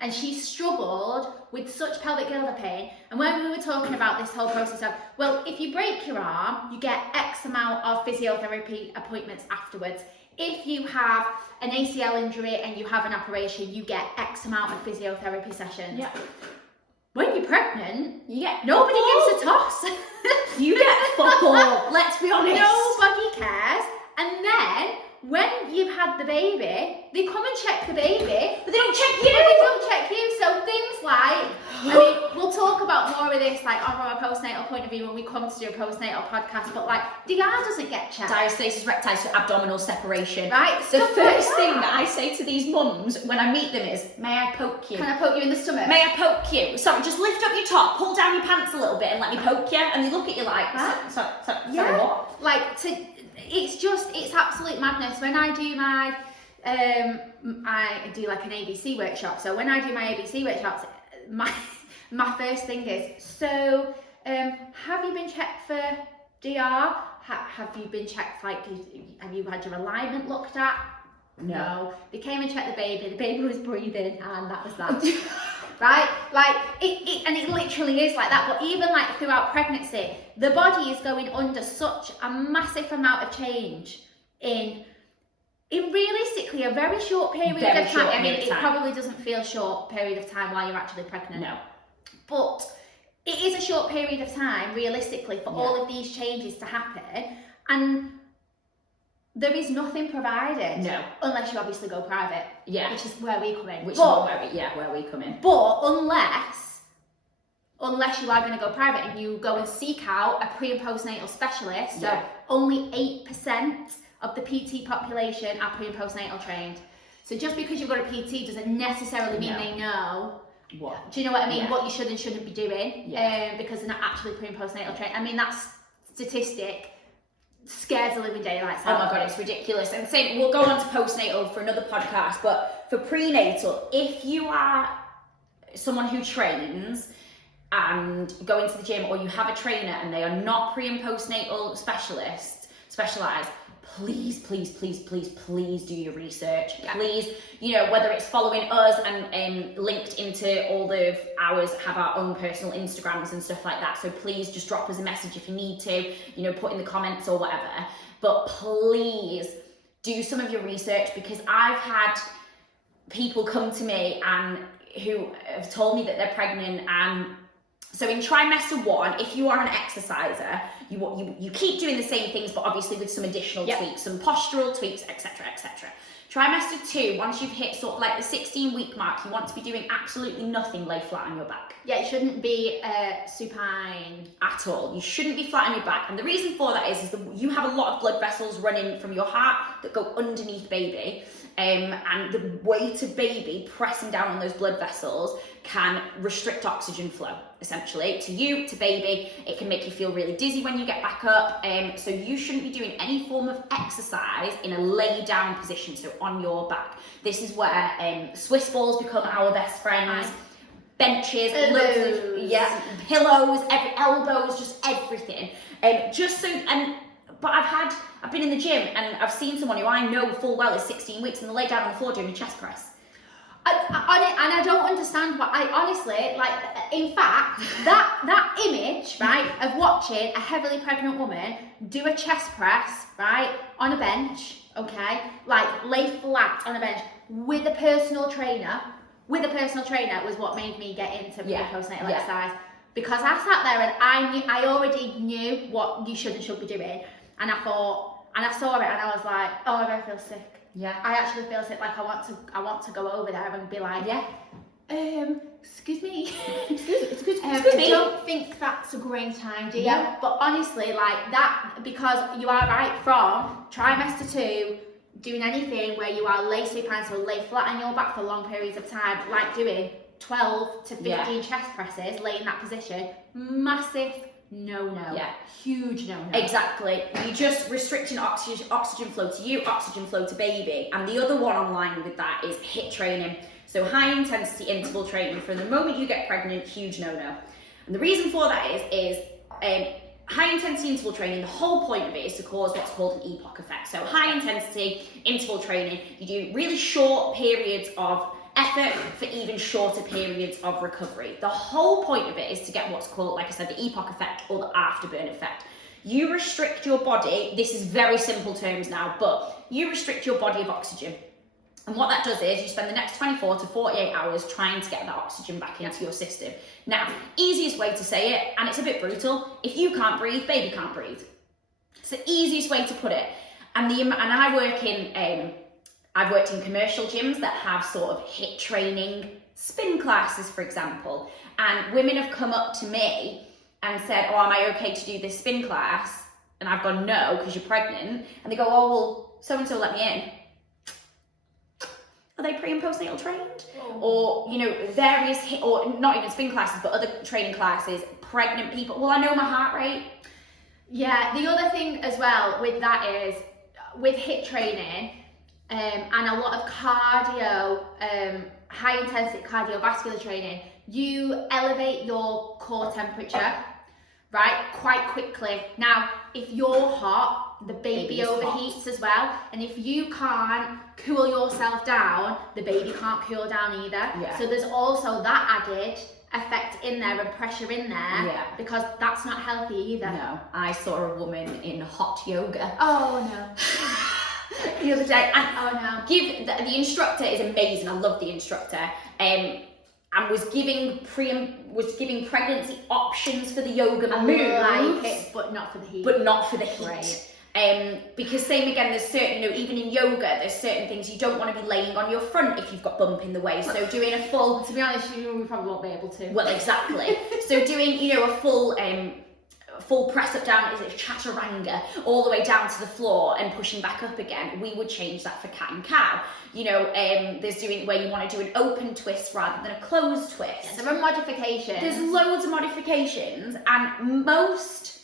And she struggled with such pelvic girdle pain. And when we were talking about this whole process of, well, if you break your arm, you get X amount of physiotherapy appointments afterwards. If you have an ACL injury and you have an operation, you get X amount of physiotherapy sessions. Yeah. When you're pregnant, nobody gives a toss. You get fuck all, let's be honest. Nobody cares. And then, when you've had the baby, they come and check the baby, but they don't check you. But they don't check you. So things like, I mean, we'll talk about more of this, like, from a postnatal point of view when we come to do a postnatal podcast, but like, DR doesn't get checked. Diastasis recti, so abdominal separation. Right. The first thing that I say to these mums when I meet them is, may I poke you? Can I poke you in the stomach? May I poke you? Sorry, just lift up your top, pull down your pants a little bit and let me poke you. And they look at you like, sorry, what? Like, it's absolute madness. When I do my, I do like an ABC workshop. So when I do my ABC workshops, my first thing is, so have you been checked for DR? Have you been checked, like, have you had your alignment looked at? No. They came and checked the baby was breathing, and that was that. Right? Like, it literally literally is like that. But even like throughout pregnancy, the body is going under such a massive amount of change in realistically a very short period of time. I mean, it probably doesn't feel short period of time while you're actually pregnant. No. But it is a short period of time, realistically, for all of these changes to happen. And there is nothing provided. No. Unless you obviously go private. Yeah. Which is where we come in. Where we come in. But unless you are going to go private and you go and seek out a pre and postnatal specialist, so only 8% of the PT population are pre and postnatal trained. So just because you've got a PT doesn't necessarily mean they know what. Do you know what I mean? What you should and shouldn't be doing, because they're not actually pre and postnatal trained. I mean, that statistic scares the living daylights out. Oh my god, it's ridiculous. And we'll go on to postnatal for another podcast, but for prenatal, if you are someone who trains and go into the gym, or you have a trainer and they are not pre and postnatal specialised, please do your research. Please, whether it's following us and linked into all of ours, have our own personal Instagrams and stuff like that. So please just drop us a message if you need to, put in the comments or whatever. But please do some of your research, because I've had people come to me and who have told me that they're pregnant, and so in trimester 1, if you are an exerciser, you keep doing the same things, but obviously with some additional tweaks, some postural tweaks, etc. Trimester 2, once you've hit sort of like the 16-week mark, you want to be doing absolutely nothing, lay flat on your back. Yeah, it shouldn't be supine. At all. You shouldn't be flat on your back. And the reason for that is that you have a lot of blood vessels running from your heart that go underneath baby. And the weight of baby pressing down on those blood vessels can restrict oxygen flow, essentially, to you, to baby. It can make you feel really dizzy when you get back up. So you shouldn't be doing any form of exercise in a lay down position, so on your back. This is where Swiss balls become our best friends. Benches, pillows, elbows, just everything. But I've been in the gym and I've seen someone who I know full well is 16 weeks and they lay down on the floor doing a chest press. I don't understand what in fact, that image, right, of watching a heavily pregnant woman do a chest press, right, on a bench, okay, like lay flat on a bench with a personal trainer was what made me get into postnatal exercise. Because I sat there and I already knew what you should and should be doing. And I thought, and I saw it and I was like, oh, I don't feel sick. Yeah. I actually feel sick. Like I want to go over there and be like, excuse me. Excuse me. I don't think that's a great idea. Yeah. But honestly, like that, because you are right, from trimester 2, doing anything where you are lay supine, so lay flat on your back for long periods of time, like doing 12 to 15 chest presses, lay in that position, massive no. Yeah. Huge no. Exactly. You're just restricting oxygen flow to you, oxygen flow to baby. And the other one online with that is HIIT training. So high intensity interval training from the moment you get pregnant, huge no. And the reason for that is high intensity interval training, the whole point of it is to cause what's called an epoch effect. So high intensity interval training, you do really short periods of effort for even shorter periods of recovery. The whole point of it is to get what's called, like I said, the epoch effect or the afterburn effect. You restrict your body, this is very simple terms now, but you restrict your body of oxygen. And what that does is you spend the next 24 to 48 hours trying to get that oxygen back into your system. Now, easiest way to say it, and it's a bit brutal, if you can't breathe, baby can't breathe. It's the easiest way to put it. And I've worked in commercial gyms that have sort of HIIT training, spin classes, for example. And women have come up to me and said, oh, am I okay to do this spin class? And I've gone, no, because you're pregnant. And they go, oh, well, so-and-so let me in. Are they pre and postnatal trained? Oh. Or, various HIIT, or not even spin classes, but other training classes, pregnant people. Well, I know my heart rate. Yeah, the other thing as well with that is, with HIIT training, and a lot of cardio, high intensity cardiovascular training, you elevate your core temperature, right, quite quickly. Now, if you're hot, the baby overheats as well, and if you can't cool yourself down, the baby can't cool down either. Yeah. So there's also that added effect in there and pressure in there, Yeah. because that's not healthy either. No, I saw a woman in hot yoga. Oh no. The other day, and Oh no. the instructor is amazing. I love the instructor. And was giving pregnancy options for the yoga moves. Like it, but not for the heat. But not for the heat. Right. Because same again, there's certain, even in yoga, there's certain things you don't want to be laying on your front if you've got bump in the way. So doing a full... To be honest, we probably won't be able to. Well, exactly. So doing, a full press up down, is it chaturanga, all the way down to the floor and pushing back up again, we would change that for cat and cow. There's doing where you want to do an open twist rather than a closed twist. Yeah, there are modifications. There's loads of modifications, and most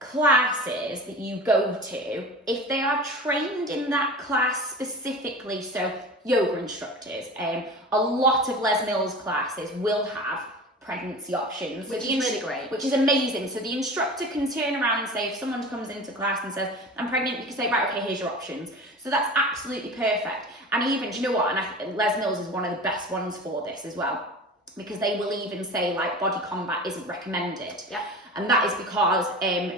classes that you go to, if they are trained in that class specifically, so yoga instructors, a lot of Les Mills classes will have pregnancy options, which is really great, which is amazing. So the instructor can turn around and say, if someone comes into class and says, I'm pregnant, you can say, right, okay, here's your options. So that's absolutely perfect. And even, do you know what, and Les Mills is one of the best ones for this as well, because they will even say, like, body combat isn't recommended. Yeah. And that is because,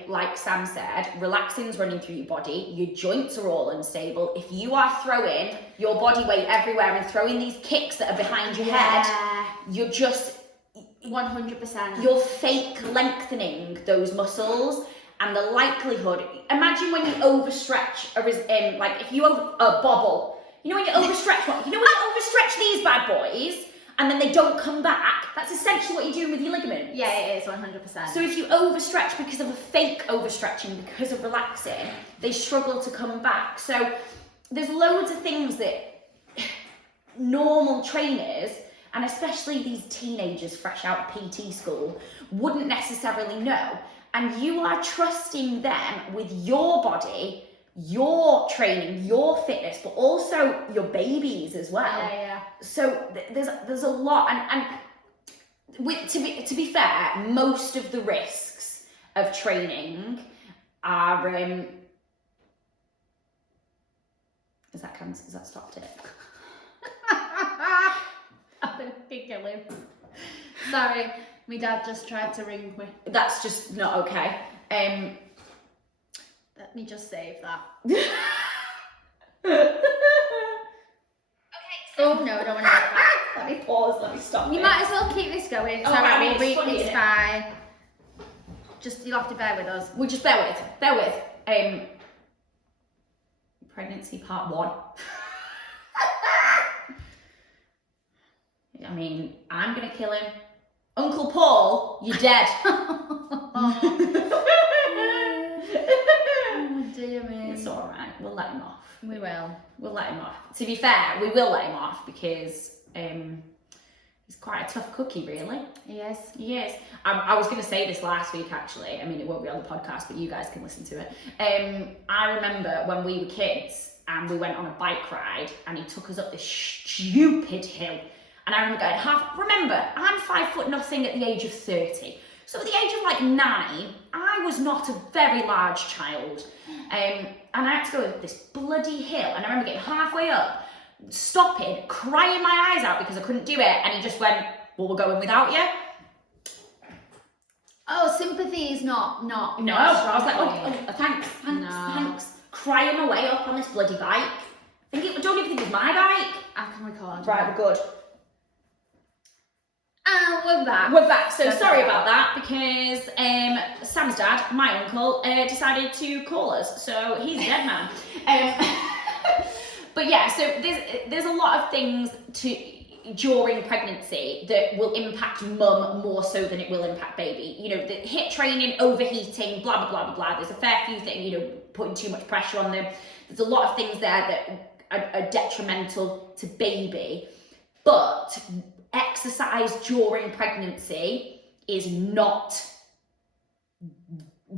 like Sam said, relaxing's running through your body, your joints are all unstable. If you are throwing your body weight everywhere and throwing these kicks that are behind your head, you're just... 100%. You're fake lengthening those muscles, and the likelihood... Imagine when you overstretch, like if you bobble. When you overstretch when you overstretch these bad boys, and then they don't come back, that's essentially what you're doing with your ligaments. Yeah, it is 100%. So if you overstretch because of a fake overstretching, because of relaxing, they struggle to come back. So there's loads of things that normal trainers, and especially these teenagers fresh out of PT school, wouldn't necessarily know. And you are trusting them with your body, your training, your fitness, but also your babies as well. Yeah. So there's a lot, and to be fair, most of the risks of training are has that stopped it? I've been giggling. Sorry, my dad just tried to ring me. That's just not okay. Let me just save that. Oh no, I don't want to go back. Let me pause, let me stop. You might as well keep this going. It's alright, it's fine. Just, you'll have to bear with us. We'll just bear with. Pregnancy part 1. I mean, I'm gonna kill him. Uncle Paul, you're dead. Oh dear me. It's alright, we'll let him off. We will. We'll let him off. To be fair, we will let him off because he's quite a tough cookie, really. Yes. He is. I was going to say this last week, actually. I mean, it won't be on the podcast, but you guys can listen to it. I remember when we were kids and we went on a bike ride and he took us up this stupid hill. And I remember going, remember, I'm 5'0" at the age of 30. So at the age of like 9, I was not a very large child. And I had to go up this bloody hill. And I remember getting halfway up, stopping, crying my eyes out because I couldn't do it. And he just went, well, we're going without you. Oh, sympathy is not No, strong. I was like, thanks. Crying my way up on this bloody bike. I don't even think it was my bike. I can record. Right, we're good. And we're back. We're back. So sorry about that because Sam's dad, my uncle, decided to call us. So he's a dead man. But yeah, so there's a lot of things during pregnancy that will impact mum more so than it will impact baby. The HIIT training, overheating, blah, blah, blah, blah, blah. There's a fair few things, putting too much pressure on them. There's a lot of things there that are detrimental to baby. But exercise during pregnancy is not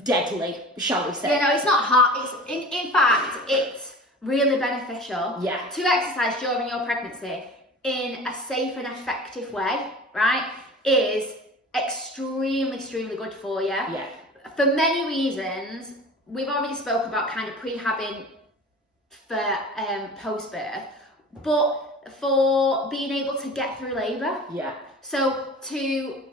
deadly, shall we say. Yeah, no, it's not hard. In fact, it's really beneficial to exercise during your pregnancy in a safe and effective way, right? Is extremely, extremely good for you. Yeah. For many reasons. We've already spoke about kind of prehabbing for post-birth, but for being able to get through labour. Yeah. So to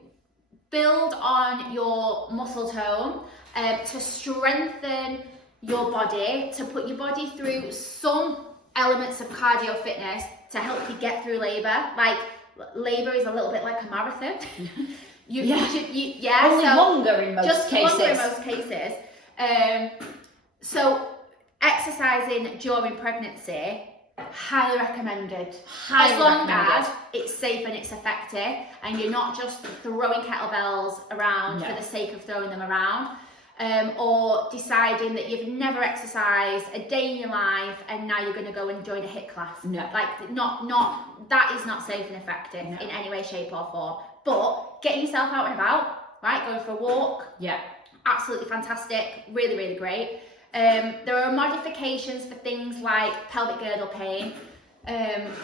build on your muscle tone, to strengthen your body, to put your body through some elements of cardio fitness to help you get through labour. Like labour is a little bit like a marathon. Only longer in most cases. Longer in most cases. So exercising during pregnancy, highly recommended. As long as it's safe and it's effective, and you're not just throwing kettlebells around for the sake of throwing them around, or deciding that you've never exercised a day in your life and now you're going to go and join a HIIT class. No. Like not that is not safe and effective in any way, shape or form. But getting yourself out and about, right, going for a walk, absolutely fantastic, really, really great. There are modifications for things like pelvic girdle pain,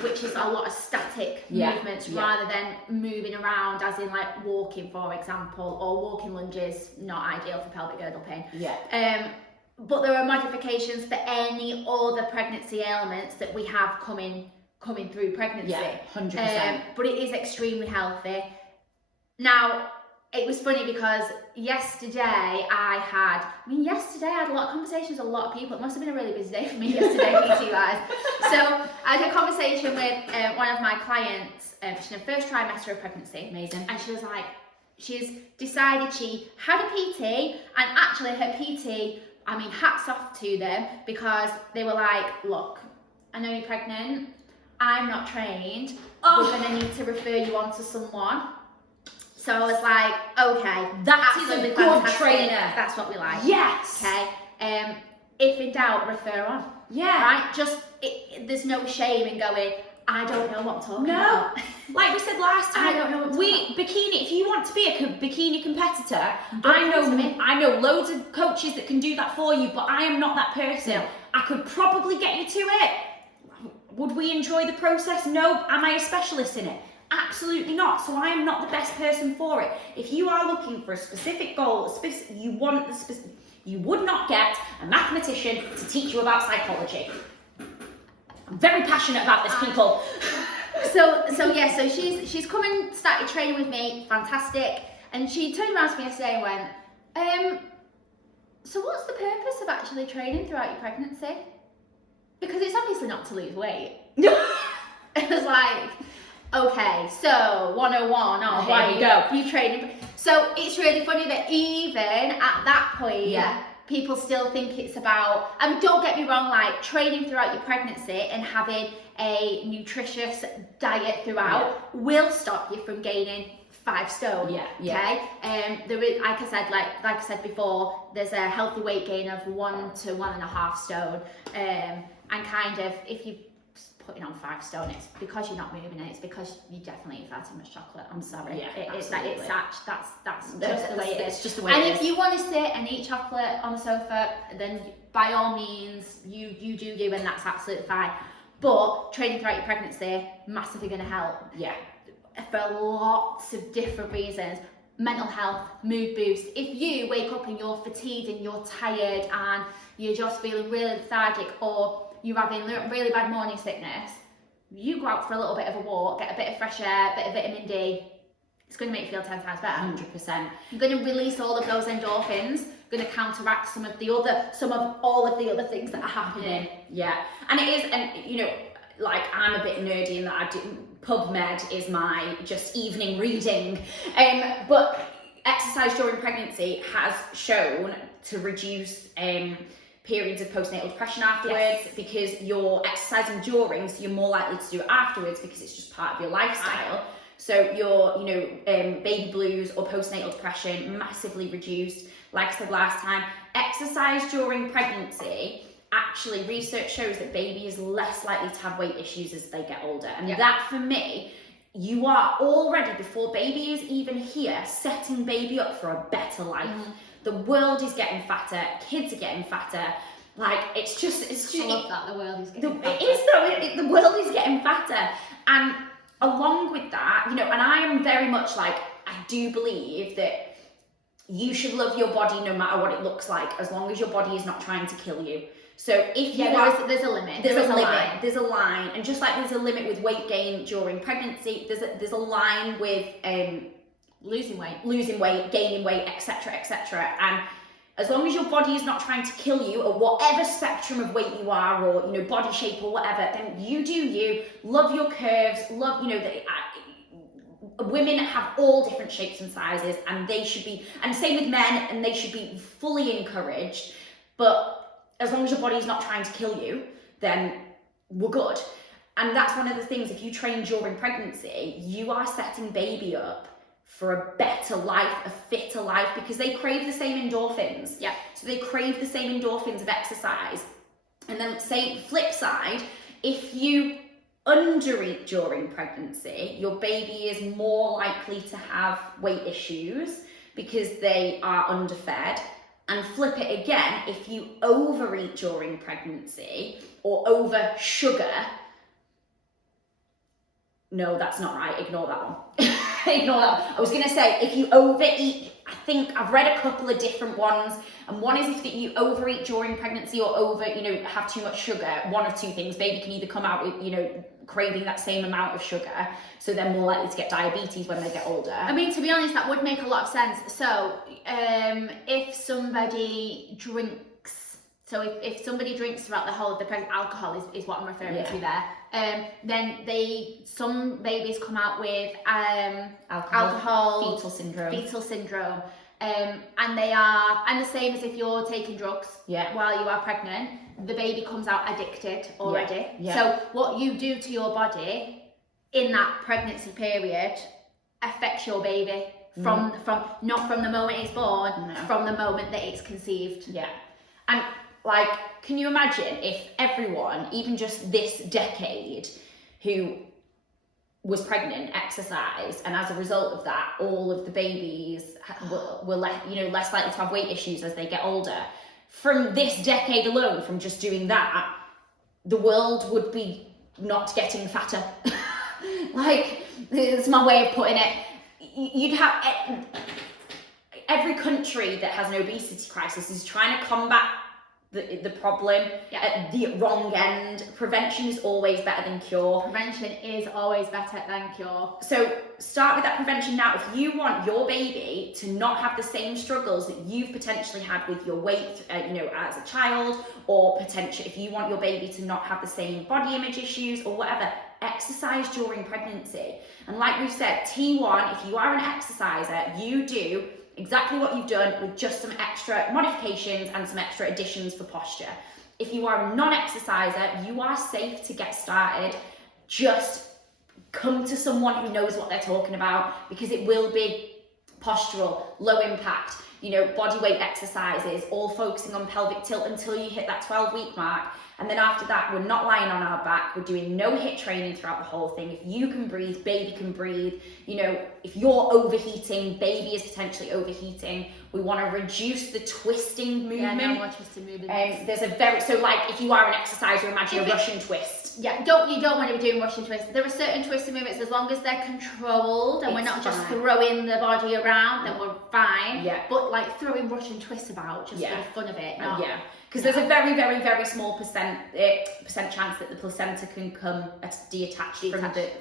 which is a lot of static movements rather than moving around, as in like walking, for example, or walking lunges, not ideal for pelvic girdle pain. But there are modifications for any other pregnancy ailments that we have coming through pregnancy. 100%. But it is extremely healthy. Now, it was funny because yesterday I had a lot of conversations with a lot of people. It must have been a really busy day for me yesterday, PT-wise. So I had a conversation with one of my clients. She's in her first trimester of pregnancy. Amazing. And she was like, she's decided she had a PT, and actually her PT, I mean, hats off to them, because they were like, look, I know you're pregnant, I'm not trained, we're going to need to refer you on to someone. So I was like, okay, that is a good fantastic. trainer. That's what we like. Yes. Okay. If in doubt, refer on. Yeah. Right. There's no shame in going, I don't know what I'm talking about. Like we said last time, I don't know what I'm talking about. Bikini. If you want to be a bikini competitor, I know loads of coaches that can do that for you, but I am not that person. No. I could probably get you to it. Would we enjoy the process? No. Am I a specialist in it? Absolutely not. So I am not the best person for it. If you are looking for a specific goal, you would not get a mathematician to teach you about psychology. I'm very passionate about this, people. So she's come and started training with me, fantastic. And she turned around to me yesterday and went, so what's the purpose of actually training throughout your pregnancy? Because it's obviously not to lose weight. It was like, okay, so 101, here we go. You training. So it's really funny that even at that point, people still think it's about, I mean, don't get me wrong, like training throughout your pregnancy and having a nutritious diet throughout will stop you from gaining 5 stone. Okay. There is, like I said before, there's a healthy weight gain of 1 to 1.5 stone. And kind of, if you putting on 5 stone, it's because you're not moving it, it's because you definitely eat far too much chocolate. I'm sorry. That's just the way it is. It's just the way and it if is. you want to sit and eat chocolate on the sofa, then by all means you do you, and that's absolutely fine. But training throughout your pregnancy, massively going to help. For lots of different reasons. Mental health, mood boost. If you wake up and you're fatigued and you're tired and you're just feeling really lethargic, or you're having really bad morning sickness, you go out for a little bit of a walk, get a bit of fresh air, a bit of vitamin D, it's going to make you feel 10 times better. 100%. You're going to release all of those endorphins, going to counteract some of all of the other things that are happening. And it is, and you know, like I'm a bit nerdy in that I do PubMed is my just evening reading, but exercise during pregnancy has shown to reduce periods of postnatal depression afterwards, because you're exercising during, so you're more likely to do it afterwards because it's just part of your lifestyle. So your, baby blues or postnatal depression massively reduced. Like I said last time, exercise during pregnancy, actually research shows that baby is less likely to have weight issues as they get older. And that for me, you are already, before baby is even here, setting baby up for a better life. The world is getting fatter, kids are getting fatter. Like, it's just I love that, the world is getting fatter. It is though, the world is getting fatter. And along with that, and I am very much like, I do believe that you should love your body no matter what it looks like, as long as your body is not trying to kill you. So if you are, there's a limit. There's a line, and just like there's a limit with weight gain during pregnancy, there's a line with losing weight, gaining weight, etc., etc. And as long as your body is not trying to kill you at whatever spectrum of weight you are, or body shape or whatever, then you do you. Love your curves. Love women have all different shapes and sizes, and they should be, and same with men, and they should be fully encouraged. But as long as your body is not trying to kill you, then we're good. And that's one of the things, if you train during pregnancy, you are setting baby up for a better life, a fitter life, because they crave the same endorphins. Yeah. So they crave the same endorphins of exercise. And then say, flip side, if you undereat during pregnancy, your baby is more likely to have weight issues because they are underfed. And flip it again, if you overeat during pregnancy or over sugar, no, that's not right, ignore that one. Ignore that. I was going to say, if you overeat, I think I've read a couple of different ones, and one is if you overeat during pregnancy or have too much sugar, one of two things. Baby can either come out with, craving that same amount of sugar, so they're more likely to get diabetes when they get older. I mean, to be honest, that would make a lot of sense. So, if somebody drinks, if somebody drinks throughout the whole of the pregnancy, alcohol is what I'm referring to there, then some babies come out with alcohol fetal syndrome, and they are, and the same as if you're taking drugs while you are pregnant, the baby comes out addicted already. So what you do to your body in that pregnancy period affects your baby from not from the moment it's born, from the moment that it's conceived. And like, can you imagine if everyone, even just this decade, who was pregnant exercised, and as a result of that, all of the babies were less likely to have weight issues as they get older? From this decade alone, from just doing that, the world would be not getting fatter. Like, it's my way of putting it. You'd have every country that has an obesity crisis is trying to combat the problem at the wrong end. Prevention is always better than cure. Prevention is always better than cure. So start with that prevention now. If you want your baby to not have the same struggles that you've potentially had with your weight, as a child, or potentially if you want your baby to not have the same body image issues or whatever, exercise during pregnancy. And like we've said, T1, if you are an exerciser, you do exactly what you've done with just some extra modifications and some extra additions for posture. If you are a non-exerciser, you are safe to get started. Just come to someone who knows what they're talking about, because it will be postural, low impact, body weight exercises, all focusing on pelvic tilt until you hit that 12-week mark. And then after that, we're not lying on our back. We're doing no HIIT training throughout the whole thing. If you can breathe, baby can breathe. If you're overheating, baby is potentially overheating. We want to reduce the twisting movement. Yeah, no more twisting movement. There's if you are an exerciser, imagine a Russian twist. Yeah, you don't want to be doing Russian twists. There are certain twisting movements, as long as they're controlled and we're not just throwing the body around, then we're fine. Yeah. But like throwing Russian twists about just for the fun of it. Because there's a very, very, very small percent chance that the placenta can come detached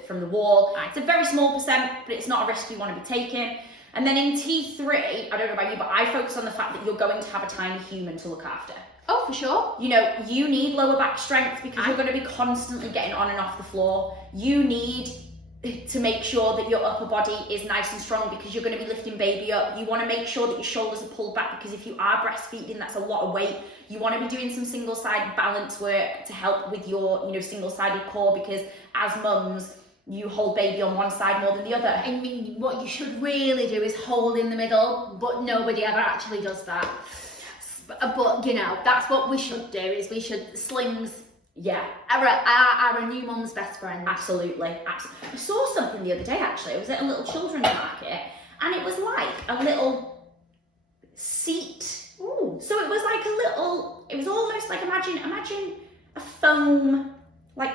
from the wall. It's a very small percent, but it's not a risk you want to be taking. And then in T3, I don't know about you, but I focus on the fact that you're going to have a tiny human to look after. Oh, for sure. You need lower back strength because you're going to be constantly getting on and off the floor. You need to make sure that your upper body is nice and strong because you're going to be lifting baby up. You want to make sure that your shoulders are pulled back because if you are breastfeeding, that's a lot of weight. You want to be doing some single-sided balance work to help with your, single-sided core, because as mums, you hold baby on one side more than the other. I mean, what you should really do is hold in the middle, but nobody ever actually does that. But that's what we should do, is we should slings. Yeah. Are a new mum's best friend. Absolutely. I saw something the other day, actually. I was at a little children's market, and it was like a little seat. Ooh. So it was like it was almost like, imagine a foam, like,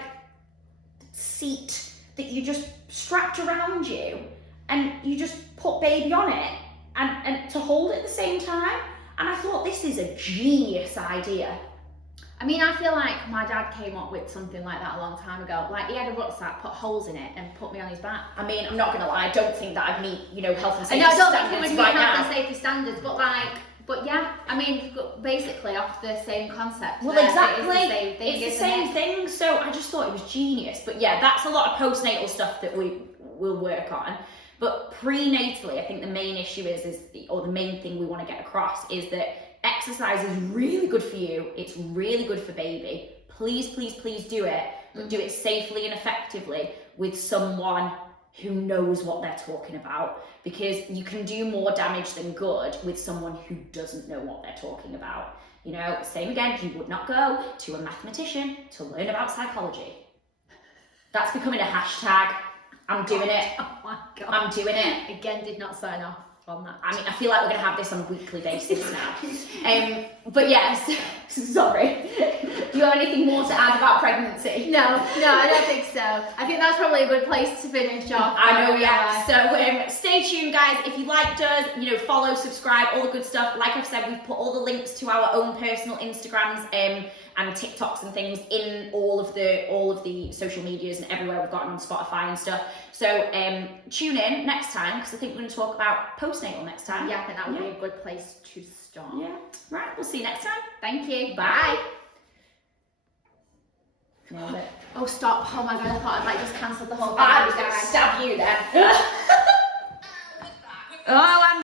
seat that you just strapped around you, and you just put baby on it, and to hold it at the same time. And I thought, this is a genius idea. I mean, I feel like my dad came up with something like that a long time ago. Like, he had a rucksack, put holes in it, and put me on his back. I mean, I'm not gonna lie, I don't think that I'd meet, you know, health and safety I don't standards think it would right meet health now. and safety standards, but yeah, I mean, basically off the same concept. Well, there, exactly. It's the same thing. So I just thought it was genius. But yeah, that's a lot of postnatal stuff that we will work on. But prenatally, I think the main issue or the main thing we want to get across is that exercise is really good for you. It's really good for baby. Please, please, please do it, but do it safely and effectively with someone who knows what they're talking about, because you can do more damage than good with someone who doesn't know what they're talking about. You know, same again, you would not go to a mathematician to learn about psychology. That's becoming a hashtag. I'm doing it. Oh my God. I'm doing it. Again, did not sign off on that. I mean, I feel like we're going to have this on a weekly basis now. But yes, sorry. Do you have anything more to add about pregnancy? No, I don't think so. I think that's probably a good place to finish off. I know, yeah. So stay tuned, guys. If you liked us, you know, follow, subscribe, all the good stuff. Like I've said, we've put all the links to our own personal Instagrams and TikToks and things in all of the social medias and everywhere. We've got them on Spotify and stuff. So tune in next time, because I think we're going to talk about postnatal next time. Yeah, I think that would be a good place to start. Yeah. Right. We'll see you next time. Thank you. Bye. Nailed it. Oh, stop. Oh my God, I thought I'd like just cancelled the whole thing. I was going to stab you then. Oh, I'm